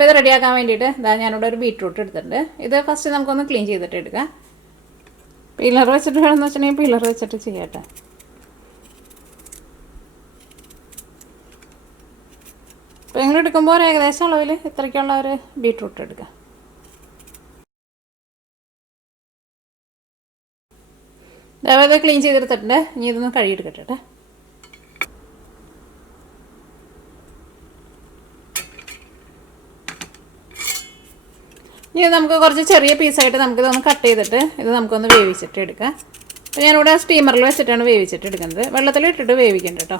ഇത് റെഡിയാക്കാൻ വേണ്ടിയിട്ട് ഞാനിവിടെ ഒരു ബീറ്റ്റൂട്ട് എടുത്തിട്ടുണ്ട്. ഇത് ഫസ്റ്റ് നമുക്കൊന്ന് ക്ലീൻ ചെയ്തിട്ട് എടുക്കാം. പീലർ വെച്ചിട്ട് വേണമെന്ന് വെച്ചിട്ടുണ്ടെങ്കിൽ പീലർ വെച്ചിട്ട് ചെയ്യട്ടെ. അപ്പോൾ നിങ്ങൾ എടുക്കുമ്പോൾ ഏകദേശം അളവിൽ ഇത്രയ്ക്കുള്ള ഒരു ബീറ്റ്റൂട്ട് എടുക്കുക. അതേപോലെ ക്ലീൻ ചെയ്തെടുത്തിട്ടുണ്ട്. ഇനി ഇതൊന്ന് കഴുകിയെടുക്കട്ടെ. ഇനി നമുക്ക് കുറച്ച് ചെറിയ പീസായിട്ട് നമുക്കിതൊന്ന് കട്ട് ചെയ്തിട്ട് ഇത് നമുക്കൊന്ന് വേവിച്ചിട്ട് എടുക്കാം. അപ്പോൾ ഞാനിവിടെ സ്റ്റീമറിൽ വെച്ചിട്ടാണ് വേവിച്ചിട്ട് എടുക്കുന്നത്. വെള്ളത്തിലിട്ടിട്ട് വേവിക്കണ്ട കേട്ടോ,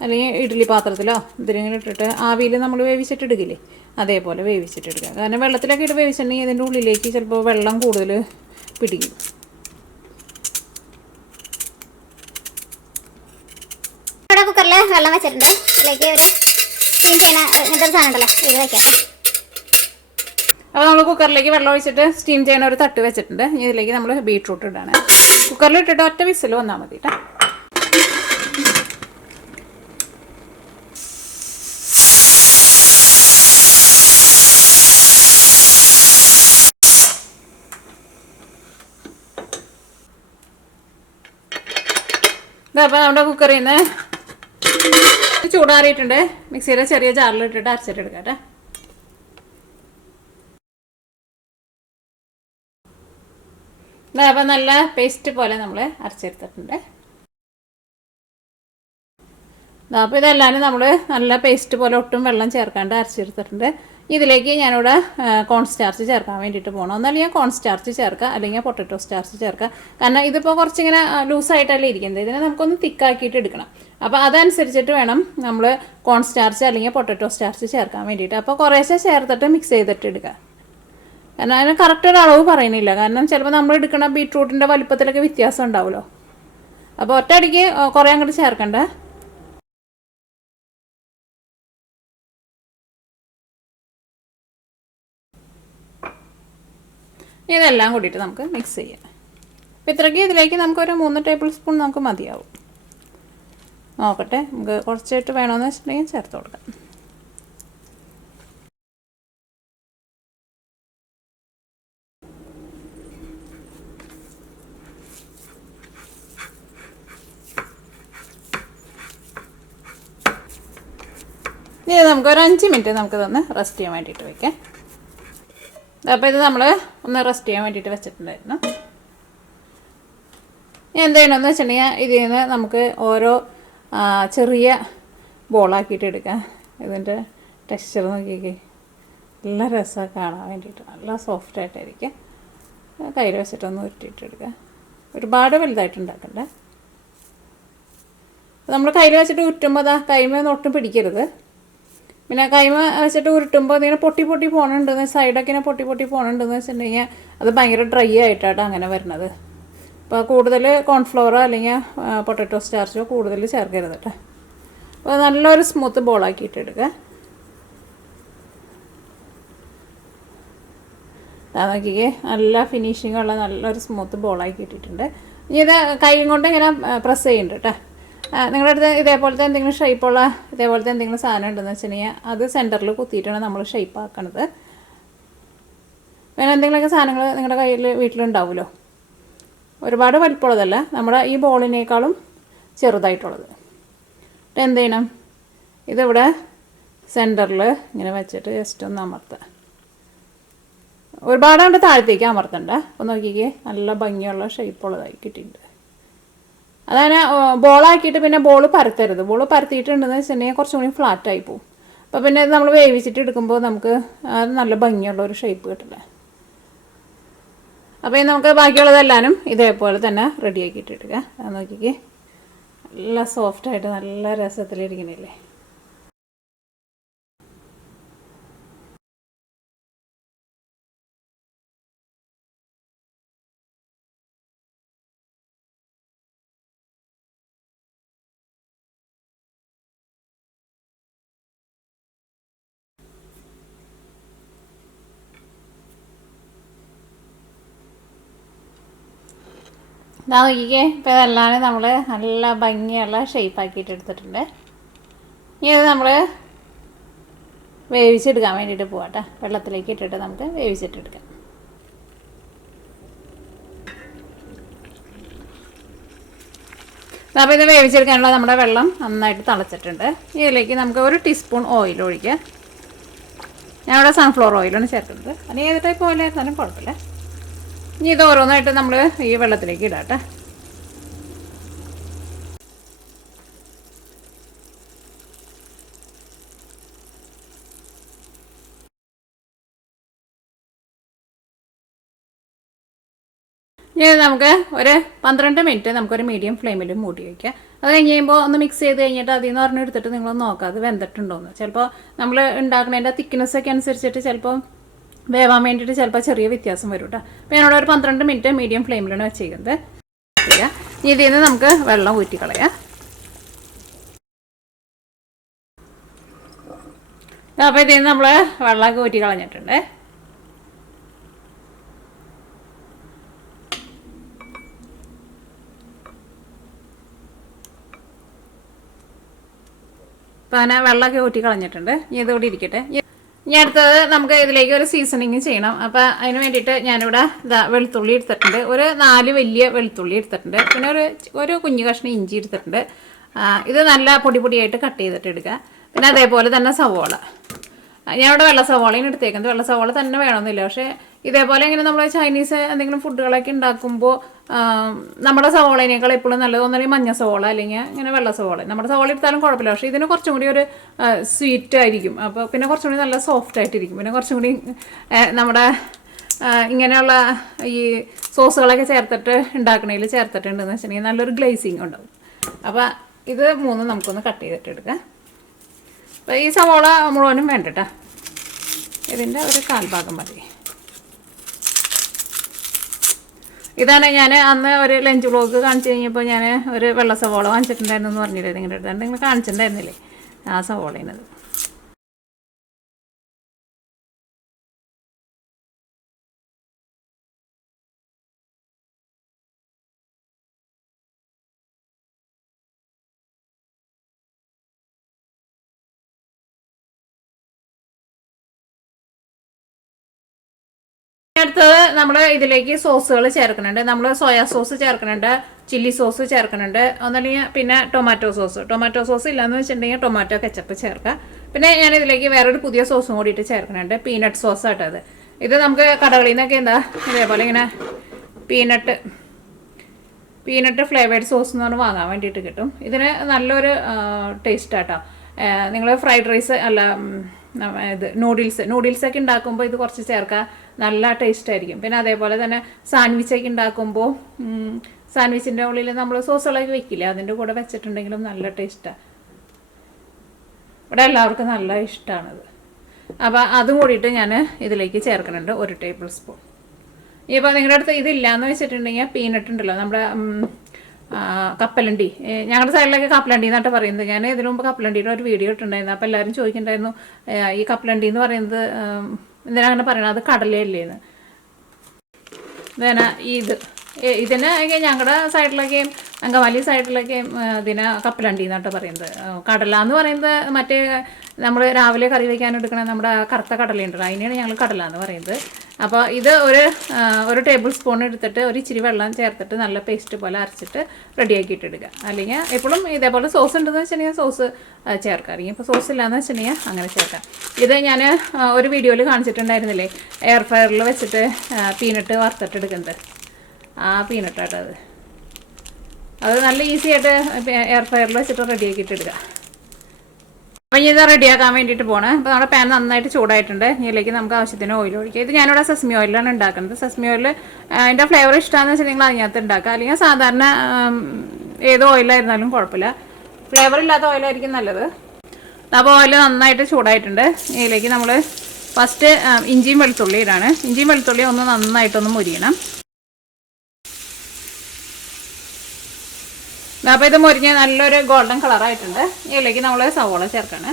അല്ലെങ്കിൽ ഇഡ്ഡലി പാത്രത്തിലോ ഇതിലിങ്ങനെ ഇട്ടിട്ട് ആവിയിൽ നമ്മൾ വേവിച്ചിട്ട് എടുക്കില്ലേ, അതേപോലെ വേവിച്ചിട്ട് എടുക്കുക. കാരണം വെള്ളത്തിലൊക്കെ ഇട്ട് വേവിച്ചിട്ടുണ്ടെങ്കിൽ ഇതിൻ്റെ ഉള്ളിലേക്ക് ചിലപ്പോൾ വെള്ളം കൂടുതൽ പിടിക്കും. ഇവിടെ കുക്കറിൽ വെള്ളം വെച്ചിട്ടുണ്ട്. ഇതിലേക്ക് ഒരു സ്റ്റീം ചെയ്യണ ഇങ്ങനത്തെ ഒരു സാധനം ഉണ്ടല്ലോ, ഇത് വയ്ക്കാം. അപ്പോൾ നമ്മൾ കുക്കറിലേക്ക് വെള്ളം ഒഴിച്ചിട്ട് സ്റ്റീം ചെയ്യണ ഒരു തട്ട് വെച്ചിട്ടുണ്ട്. ഇനി ഇതിലേക്ക് നമ്മൾ ബീട്രൂട്ട് ഇടാണ്. കുക്കറിൽ ഇട്ടിട്ട് ഒറ്റ വിസിൽ വന്നാൽ മതി കേട്ടോ. അപ്പോൾ നമ്മുടെ കുക്കറിൽ നിന്ന് ചൂടാറിയിട്ടുണ്ട്. മിക്സിയുടെ ചെറിയ ജാറിലിട്ടിട്ട് അരച്ചിട്ടെടുക്കാം കേട്ടോ. അപ്പോൾ നല്ല പേസ്റ്റ് പോലെ നമ്മൾ അരച്ചെടുത്തിട്ടുണ്ട്. അപ്പോൾ ഇതെല്ലാം നമ്മൾ നല്ല പേസ്റ്റ് പോലെ ഒട്ടും വെള്ളം ചേർക്കാണ്ട് അരച്ചെടുത്തിട്ടുണ്ട്. ഇതിലേക്ക് ഞാനിവിടെ കോൺ സ്റ്റാർച്ച് ചേർക്കാൻ വേണ്ടിയിട്ട് പോകണം. ഒന്നല്ലെങ്കിൽ കോൺ സ്റ്റാർച്ച് ചേർക്കുക, അല്ലെങ്കിൽ പൊട്ടറ്റോ സ്റ്റാർച്ച് ചേർക്കുക. കാരണം ഇതിപ്പോൾ കുറച്ചിങ്ങനെ ലൂസായിട്ടല്ലേ ഇരിക്കുന്നത്, ഇതിനെ നമുക്കൊന്ന് തിക്കാക്കിയിട്ട് എടുക്കണം. അപ്പോൾ അതനുസരിച്ചിട്ട് വേണം നമ്മൾ കോൺ സ്റ്റാർച്ച് അല്ലെങ്കിൽ പൊട്ടറ്റോ സ്റ്റാർച്ച് ചേർക്കാൻ വേണ്ടിയിട്ട്. അപ്പോൾ കുറേശ്ശെ ചേർത്തിട്ട് മിക്സ് ചെയ്തിട്ട് എടുക്കുക. കാരണം അതിന് കറക്റ്റ് ഒരു അളവ് പറയുന്നില്ല. കാരണം ചിലപ്പോൾ നമ്മൾ എടുക്കുന്ന ബീട്രൂട്ടിൻ്റെ വലിപ്പത്തിലൊക്കെ വ്യത്യാസം ഉണ്ടാവുമല്ലോ. അപ്പോൾ ഒറ്റയടിക്ക് കുറേ അങ്ങോട്ട് ചേർക്കണ്ട. ഇതെല്ലാം കൂടിയിട്ട് നമുക്ക് മിക്സ് ചെയ്യാം. അപ്പോൾ ഇത്രയ്ക്ക് ഇതിലേക്ക് നമുക്കൊരു 3 ടേബിൾ സ്പൂൺ നമുക്ക് മതിയാവും. നോക്കട്ടെ, നമുക്ക് കുറച്ചായിട്ട് വേണമെന്ന് വെച്ചിട്ടുണ്ടെങ്കിൽ ചേർത്ത് കൊടുക്കാം. ഇനി നമുക്കൊരു 5 മിനിറ്റ് നമുക്കിതൊന്ന് റെസ്റ്റ് ചെയ്യാൻ വേണ്ടിയിട്ട് വയ്ക്കാം. അപ്പോൾ ഇത് നമ്മൾ ഒന്ന് റെസ്റ്റ് ചെയ്യാൻ വേണ്ടിയിട്ട് വെച്ചിട്ടുണ്ടായിരുന്നു. എന്ത് ചെയ്യണമെന്ന് വെച്ചിട്ടുണ്ടെങ്കിൽ ഇതിൽ നിന്ന് നമുക്ക് ഓരോ ചെറിയ ബോളാക്കിയിട്ട് എടുക്കാം. ഇതിൻ്റെ ടെക്സ്ചർ നോക്കിക്കേ, നല്ല രസമാണ് കാണാൻ വേണ്ടിയിട്ട്. നല്ല സോഫ്റ്റായിട്ടായിരിക്കും. കയ്യിൽ വെച്ചിട്ടൊന്ന് ഉരുട്ടിയിട്ടെടുക്കുക. ഒരുപാട് വലുതായിട്ട് ഉണ്ടാക്കണ്ടേ. നമ്മൾ കയ്യിൽ വെച്ചിട്ട് ഉരുട്ടുമ്പോൾ കൈമ ഒട്ടും പിടിക്കരുത്. പിന്നെ കൈമ വെച്ചിട്ട് ഉരുട്ടുമ്പോൾ ഇങ്ങനെ പൊട്ടി പോകണുണ്ടെന്ന്, സൈഡൊക്കെ ഇങ്ങനെ പൊട്ടി പോകണുണ്ടെന്ന് വെച്ചിട്ടുണ്ടെങ്കിൽ അത് ഭയങ്കര ഡ്രൈ ആയിട്ടാണ് അങ്ങനെ വരുന്നത്. അപ്പോൾ കൂടുതൽ കോൺഫ്ലവറോ അല്ലെങ്കിൽ പൊട്ടറ്റോ സ്റ്റാർച്ചോ കൂടുതൽ ചേർക്കരുത് കേട്ടോ. അപ്പോൾ നല്ലൊരു സ്മൂത്ത് ബോളാക്കിയിട്ട് എടുക്കുക. നോക്കിക്കേ, നല്ല ഫിനിഷിങ്ങുള്ള നല്ലൊരു സ്മൂത്ത് ബോളാക്കി ഇട്ടിട്ടുണ്ട്. ഇനി ഇത് കൈ കൊണ്ട് ഇങ്ങനെ പ്രസ് ചെയ്യുന്നുണ്ട് കേട്ടോ. നിങ്ങളുടെ അടുത്ത് ഇതേപോലത്തെ എന്തെങ്കിലും ഷേപ്പുള്ള ഇതേപോലത്തെ എന്തെങ്കിലും സാധനം ഉണ്ടെന്ന് വെച്ചിട്ടുണ്ടെങ്കിൽ അത് സെൻറ്ററിൽ കുത്തിയിട്ടാണ് നമ്മൾ ഷേപ്പ് ആക്കണത്. വേറെ എന്തെങ്കിലുമൊക്കെ സാധനങ്ങൾ നിങ്ങളുടെ കയ്യിൽ വീട്ടിലുണ്ടാവുമല്ലോ. ഒരുപാട് വലിപ്പമുള്ളതല്ല, നമ്മുടെ ഈ ബോളിനേക്കാളും ചെറുതായിട്ടുള്ളത്. എന്ത് ചെയ്യണം, ഇതിവിടെ സെൻറ്ററിൽ ഇങ്ങനെ വെച്ചിട്ട് ജസ്റ്റ് ഒന്ന് അമർത്തുക. ഒരുപാട് കൊണ്ട് താഴത്തേക്ക് അമർത്തണ്ട. അപ്പോൾ നോക്കിക്കേ, നല്ല ഭംഗിയുള്ള ഷേപ്പുള്ളതായി കിട്ടിയിട്ടുണ്ട്. അതാണ് ബോളാക്കിയിട്ട് പിന്നെ ബോൾ പരത്തരുത്. ബോൾ പരത്തിയിട്ടുണ്ടെന്ന് വെച്ചിട്ടുണ്ടെങ്കിൽ കുറച്ചും കൂടി ഫ്ലാറ്റായി പോകും. അപ്പോൾ പിന്നെ ഇത് നമ്മൾ വേവിച്ചിട്ട് എടുക്കുമ്പോൾ നമുക്ക് നല്ല ഭംഗിയുള്ള ഒരു ഷേപ്പ് കിട്ടില്ല. അപ്പോൾ നമുക്ക് ബാക്കിയുള്ളതെല്ലാനും ഇതേപോലെ തന്നെ റെഡിയാക്കിയിട്ട് എടുക്കുക. അത് നോക്കിക്കേ, നല്ല സോഫ്റ്റായിട്ട് നല്ല രസത്തിലിരിക്കണില്ലേ. ഇതാ നോക്കിക്കേ, ഇപ്പോൾ ഇതെല്ലാം നമ്മൾ നല്ല ഭംഗിയുള്ള ഷേപ്പാക്കിയിട്ട് എടുത്തിട്ടുണ്ട്. ഇനി ഇത് നമ്മൾ വേവിച്ചെടുക്കാൻ വേണ്ടിയിട്ട് പോവാം കേട്ടോ. വെള്ളത്തിലേക്ക് ഇട്ടിട്ട് നമുക്ക് വേവിച്ചിട്ടെടുക്കാം. അപ്പോൾ ഇത് വേവിച്ചെടുക്കാനുള്ള നമ്മുടെ വെള്ളം നന്നായിട്ട് തിളച്ചിട്ടുണ്ട്. ഇതിലേക്ക് നമുക്ക് 1 ടീസ്പൂൺ ഓയിൽ ഒഴിക്കുക. ഞാനിവിടെ സൺഫ്ലവർ ഓയിലാണ് ചേർക്കുന്നത്. അല്ലെങ്കിൽ ഏത് ടൈപ്പ് ഓയിലായിരുന്നാലും കുഴപ്പമില്ല. ഇനി ഇത് ഓരോന്നായിട്ട് നമ്മൾ ഈ വെള്ളത്തിലേക്ക് ഇടാം കേട്ടോ. ഇനി നമുക്ക് ഒരു 12 മിനിറ്റ് നമുക്കൊരു മീഡിയം ഫ്ലെയിമിൽ മൂടി വയ്ക്കുക. അത് കഴിഞ്ഞ് കഴിയുമ്പോൾ ഒന്ന് മിക്സ് ചെയ്ത് കഴിഞ്ഞിട്ട് അതിൽ നിന്ന് പറഞ്ഞെടുത്തിട്ട് നിങ്ങളൊന്ന് നോക്കുക അത് വെന്തിട്ടുണ്ടോയെന്ന്. ചിലപ്പോൾ നമ്മൾ ഉണ്ടാക്കുന്നതിൻ്റെ തിക്നെസ്സൊക്കെ അനുസരിച്ചിട്ട് ചിലപ്പോൾ വേവാൻ വേണ്ടിയിട്ട് ചിലപ്പോൾ ചെറിയ വ്യത്യാസം വരും കേട്ടോ. അപ്പോൾ ഞാനിവിടെ ഒരു 12 മിനിറ്റ് മീഡിയം ഫ്ലെയിമിലാണ് വെച്ചിരിക്കുന്നത്. ഇനി ഇതിൽ നിന്ന് നമുക്ക് വെള്ളം ഊറ്റിക്കളയാം. അപ്പോൾ ഇതിൽ നിന്ന് നമ്മൾ വെള്ളമൊക്കെ ഊറ്റി കളഞ്ഞിട്ടുണ്ട്. അപ്പോൾ അങ്ങനെ വെള്ളമൊക്കെ ഊറ്റി കളഞ്ഞിട്ടുണ്ട്. ഇനി ഇതുകൂടി ഇരിക്കട്ടെ. ഇനി അടുത്തത് നമുക്ക് ഇതിലേക്ക് ഒരു സീസണിങ് ചെയ്യണം. അപ്പോൾ അതിന് വേണ്ടിയിട്ട് ഞാനിവിടെ വെളുത്തുള്ളി എടുത്തിട്ടുണ്ട്. ഒരു 4 വലിയ വെളുത്തുള്ളി എടുത്തിട്ടുണ്ട്. പിന്നെ ഒരു കുഞ്ഞു കഷ്ണം ഇഞ്ചി എടുത്തിട്ടുണ്ട്. ഇത് നല്ല പൊടിയായിട്ട് കട്ട് ചെയ്തിട്ട് എടുക്കുക. പിന്നെ അതേപോലെ തന്നെ സവോള. ഞാനിവിടെ വെള്ള സവോളയാണ് എടുത്തേക്കുന്നത്. വെള്ള സവോള തന്നെ വേണമെന്നില്ല. പക്ഷേ ഇതേപോലെ ഇങ്ങനെ നമ്മൾ ചൈനീസ് എന്തെങ്കിലും ഫുഡുകളൊക്കെ ഉണ്ടാക്കുമ്പോൾ നമ്മുടെ സവോളേനേക്കാൾ എപ്പോഴും നല്ലത് ഒന്നല്ലെങ്കിൽ മഞ്ഞ സവോള അല്ലെങ്കിൽ ഇങ്ങനെ വെള്ള സവോള. നമ്മുടെ സവോള എടുത്താലും കുഴപ്പമില്ല. പക്ഷേ ഇതിന് കുറച്ചും കൂടി ഒരു സ്വീറ്റ് ആയിരിക്കും. അപ്പോൾ പിന്നെ കുറച്ചും കൂടി നല്ല സോഫ്റ്റ് ആയിട്ടിരിക്കും. പിന്നെ കുറച്ചും കൂടി നമ്മുടെ ഇങ്ങനെയുള്ള ഈ സോസുകളൊക്കെ ചേർത്തിട്ട് ഉണ്ടാക്കണതിൽ ചേർത്തിട്ടുണ്ടെന്ന് വെച്ചിട്ടുണ്ടെങ്കിൽ നല്ലൊരു ഗ്ലേസിങ് ഉണ്ടാവും. അപ്പോൾ ഇത് 3 നമുക്കൊന്ന് കട്ട് ചെയ്തിട്ട് എടുക്കാം. അപ്പോൾ ഈ സവോള മുഴുവനും വേണ്ട കേട്ടോ. ഇതിൻ്റെ ഒരു 1/4 ഭാഗം മതി. ഇതാണ് ഞാൻ അന്ന് ഒരു ലഞ്ച് വ്ളോഗ് കാണിച്ചു കഴിഞ്ഞപ്പോൾ ഞാൻ ഒരു വെള്ള സവോള വാങ്ങിച്ചിട്ടുണ്ടായിരുന്നു എന്ന് പറഞ്ഞില്ലേ നിങ്ങളുടെ അടുത്ത്. നിങ്ങൾ കാണിച്ചിട്ടുണ്ടായിരുന്നില്ലേ ആ സവോളേനത്. അടുത്തത് നമ്മൾ ഇതിലേക്ക് സോസുകൾ ചേർക്കുന്നുണ്ട്. നമ്മൾ സോയാ സോസ് ചേർക്കുന്നുണ്ട്, ചില്ലി സോസ് ചേർക്കുന്നുണ്ട്, ഒന്നല്ലെങ്കിൽ പിന്നെ ടൊമാറ്റോ സോസ് ഇല്ലയെന്ന് വെച്ചിട്ടുണ്ടെങ്കിൽ ടൊമാറ്റോ കെച്ചപ്പ് ചേർക്കുക. പിന്നെ ഞാൻ ഇതിലേക്ക് വേറൊരു പുതിയ സോസും കൂടിയിട്ട് ചേർക്കുന്നുണ്ട്, പീനട്ട് സോസ് ആട്ടത്. ഇത് നമുക്ക് കടകളിൽ നിന്നൊക്കെ ഇതേപോലെ ഇങ്ങനെ പീനട്ട് ഫ്ലേവേർഡ് സോസ് എന്ന് പറഞ്ഞ് വാങ്ങാൻ വേണ്ടിയിട്ട് കിട്ടും. ഇതിന് നല്ലൊരു ടേസ്റ്റ് ആട്ടോ. നിങ്ങൾ ഫ്രൈഡ് റൈസ് അല്ല ഇത് നൂഡിൽസൊക്കെ ഉണ്ടാക്കുമ്പോൾ ഇത് കുറച്ച് ചേർക്കുക, നല്ല ടേസ്റ്റ് ആയിരിക്കും. പിന്നെ അതേപോലെ തന്നെ സാൻഡ്വിച്ചൊക്കെ ഉണ്ടാക്കുമ്പോൾ സാൻഡ്വിച്ചിൻ്റെ ഉള്ളിൽ നമ്മൾ സോസുകളൊക്കെ വെക്കില്ല, അതിൻ്റെ കൂടെ വെച്ചിട്ടുണ്ടെങ്കിലും നല്ല ടേസ്റ്റാണ്. ഇവിടെ എല്ലാവർക്കും നല്ല ഇഷ്ടമാണത്. അപ്പോൾ അതും കൂടിയിട്ട് ഞാൻ ഇതിലേക്ക് ചേർക്കുന്നുണ്ട് 1 ടേബിൾ സ്പൂൺ. ഇപ്പോൾ നിങ്ങളുടെ അടുത്ത് ഇതില്ലയെന്ന് വെച്ചിട്ടുണ്ടെങ്കിൽ പീനട്ട് ഉണ്ടല്ലോ നമ്മുടെ കപ്പലണ്ടി, ഞങ്ങളുടെ സൈഡിലൊക്കെ കപ്പലണ്ടി എന്നായിട്ട് പറയുന്നത്. ഞാൻ ഇതിനു മുമ്പ് കപ്പലണ്ടിയുടെ ഒരു വീഡിയോ ഇട്ടുണ്ടായിരുന്നു. അപ്പോൾ എല്ലാവരും ചോദിക്കുന്നുണ്ടായിരുന്നു ഈ കപ്പലണ്ടി എന്ന് പറയുന്നത് എന്തിനാ അങ്ങനെ പറയണത്, അത് കടലയല്ലേന്ന്. ഇതിന് ഞങ്ങളുടെ സൈഡിലൊക്കെയും അങ്കമാലി സൈഡിലൊക്കെയും ഇതിന് കപ്പലണ്ടി എന്നാട്ടോ പറയുന്നത്. കടല എന്ന് പറയുന്നത് മറ്റേ നമ്മൾ രാവിലെ കറി വയ്ക്കാൻ എടുക്കണ നമ്മുടെ കറുത്ത കടലയുണ്ടല്ലോ, അതിനെയാണ് ഞങ്ങൾ കടല എന്ന് പറയുന്നത്. അപ്പോൾ ഇത് ഒരു ടേബിൾ സ്പൂൺ എടുത്തിട്ട് ഒരു ഇച്ചിരി വെള്ളം ചേർത്തിട്ട് നല്ല പേസ്റ്റ് പോലെ അരച്ചിട്ട് റെഡിയാക്കിയിട്ട് എടുക്കുക. അല്ലെങ്കിൽ എപ്പോഴും ഇതേപോലെ സോസ് ഉണ്ടെന്ന് വെച്ചിട്ടുണ്ടെങ്കിൽ സോസ് ചേർക്കുക, അല്ലെങ്കിൽ ഇപ്പോൾ സോസ് ഇല്ലയെന്ന് വെച്ചിട്ടുണ്ടെങ്കിൽ അങ്ങനെ ചേർക്കാം. ഇത് ഞാൻ ഒരു വീഡിയോയിൽ കാണിച്ചിട്ടുണ്ടായിരുന്നില്ലേ, എയർ ഫ്രയറിൽ വെച്ചിട്ട് പീനട്ട് വറുത്തിട്ട് എടുക്കുന്നത്. ആ പീനട്ടാട്ടോ അത് നല്ല ഈസി ആയിട്ട് എയർ ഫ്രയറിൽ വെച്ചിട്ട് റെഡിയാക്കിയിട്ട് എടുക്കുക. അപ്പം ഇത് റെഡിയാക്കാൻ വേണ്ടിയിട്ട് പോകണം. അപ്പോൾ നമ്മുടെ പാൻ നന്നായിട്ട് ചൂടായിട്ടുണ്ട്. ഇതിലേക്ക് നമുക്ക് ആവശ്യത്തിന് ഓയിൽ ഒഴിക്കുക. ഇത് ഞാനിവിടെ സെസ്മി ഓയിലാണ് ഉണ്ടാക്കുന്നത്. സെസ്മി ഓയിൽ അതിൻ്റെ ഫ്ലേവർ ഇഷ്ടമാണെന്ന് വെച്ചാൽ നിങ്ങൾ അതിനകത്ത് ഉണ്ടാക്കുക, അല്ലെങ്കിൽ സാധാരണ ഏത് ഓയിലായിരുന്നാലും കുഴപ്പമില്ല. ഫ്ലേവർ ഇല്ലാത്ത ഓയിലായിരിക്കും നല്ലത്. അപ്പോൾ ഓയിൽ നന്നായിട്ട് ചൂടായിട്ടുണ്ട്. ഇതിലേക്ക് നമ്മൾ ഫസ്റ്റ് ഇഞ്ചിയും വെളുത്തുള്ളി ഇടാണ്. ഇഞ്ചിയും വെളുത്തുള്ളി ഒന്ന് നന്നായിട്ടൊന്ന് മുരിയണം. അപ്പോൾ ഇത് മുരിഞ്ഞ് നല്ലൊരു ഗോൾഡൻ കളറായിട്ടുണ്ട്. ഇതിലേക്ക് നമ്മൾ സവോള ചേർക്കാണ്.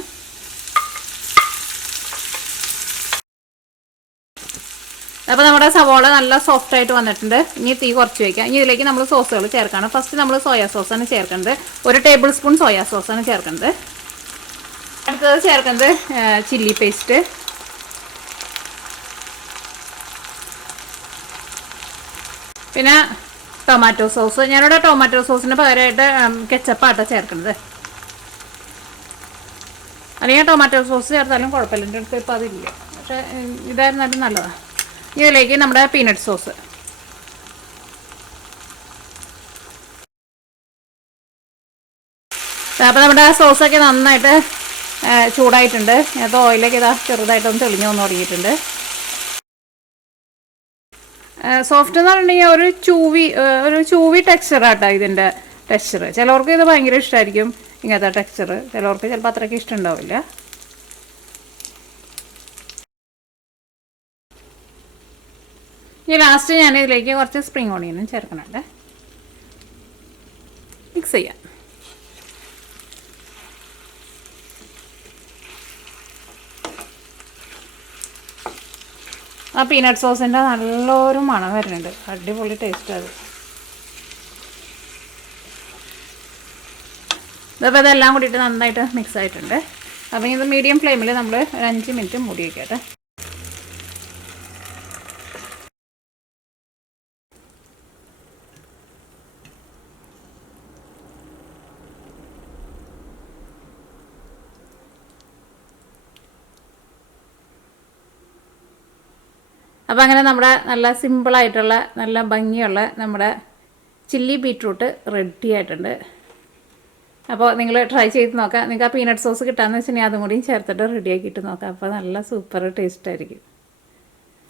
അപ്പോൾ നമ്മുടെ സവോള നല്ല സോഫ്റ്റ് ആയിട്ട് വന്നിട്ടുണ്ട്. ഇനി തീ കുറച്ച് വയ്ക്കാം. ഇനി ഇതിലേക്ക് നമ്മൾ സോസുകൾ ചേർക്കാണ്. ഫസ്റ്റ് നമ്മൾ സോയാ സോസാണ് ചേർക്കുന്നത്. 1 ടേബിൾ സ്പൂൺ സോയാ സോസാണ് ചേർക്കുന്നത്. അടുത്തത് ചേർക്കുന്നത് ചില്ലി പേസ്റ്റ്, പിന്നെ ടൊമാറ്റോ സോസ്. ഞാനിവിടെ ടൊമാറ്റോ സോസിന് പകരമായിട്ട് കെച്ചപ്പാട്ടോ ചേർക്കുന്നത്. അല്ലെങ്കിൽ ടൊമാറ്റോ സോസ് ചേർത്താലും കുഴപ്പമില്ല, എൻ്റെ അടുത്ത് ഇപ്പോൾ അതില്ല. പക്ഷേ ഇതായിരുന്നാലും നല്ലതാണ്. ഇതിലേക്ക് നമ്മുടെ പീനട്ട് സോസ്, അപ്പോൾ നമ്മുടെ സോസൊക്കെ നന്നായിട്ട് ചൂടായിട്ടുണ്ട്. അത് ഓയിലൊക്കെ ഇതാ ചെറുതായിട്ടൊന്ന് തെളിഞ്ഞു വന്ന് തുടങ്ങിയിട്ടുണ്ട്. സോഫ്റ്റ് എന്ന് പറഞ്ഞിട്ടുണ്ടെങ്കിൽ ഒരു ചൂവി ടെക്സ്ചറാട്ടോ ഇതിൻ്റെ ടെക്സ്ചർ. ചിലവർക്ക് ഇത് ഭയങ്കര ഇഷ്ടമായിരിക്കും ഇങ്ങനത്തെ ടെക്സ്ചർ, ചിലവർക്ക് ചിലപ്പോൾ അത്രയ്ക്ക് ഇഷ്ടം ഉണ്ടാവില്ല. ഇനി ലാസ്റ്റ് ഞാൻ ഇതിലേക്ക് കുറച്ച് സ്പ്രിംഗ് ഓണിയനും ചേർക്കണുണ്ട്. മിക്സ് ചെയ്യാം. ആ പീനട്ട് സോസിൻ്റെ നല്ലൊരു മണം വരുന്നുണ്ട്, അടിപൊളി ടേസ്റ്റ് അത്. ഇതിപ്പോൾ ഇതെല്ലാം കൂടിയിട്ട് നന്നായിട്ട് മിക്സ് ആയിട്ടുണ്ട്. അപ്പോൾ ഇത് മീഡിയം ഫ്ലെയിമിൽ നമ്മൾ ഒരു 5 മിനിറ്റ് മൂടി വയ്ക്കട്ടെ. അപ്പോൾ അങ്ങനെ നമ്മുടെ നല്ല സിമ്പിളായിട്ടുള്ള നല്ല ഭംഗിയുള്ള നമ്മുടെ ചില്ലി ബീറ്റ്റൂട്ട് റെഡി ആയിട്ടുണ്ട്. അപ്പോൾ നിങ്ങൾ ട്രൈ ചെയ്ത് നോക്കാം. നിങ്ങൾക്ക് ആ പീനട്ട് സോസ് കിട്ടാമെന്ന് വെച്ചിട്ടുണ്ടെങ്കിൽ അതും കൂടിയും ചേർത്തിട്ട് റെഡിയാക്കിയിട്ട് നോക്കാം. അപ്പോൾ നല്ല സൂപ്പർ ടേസ്റ്റ് ആയിരിക്കും.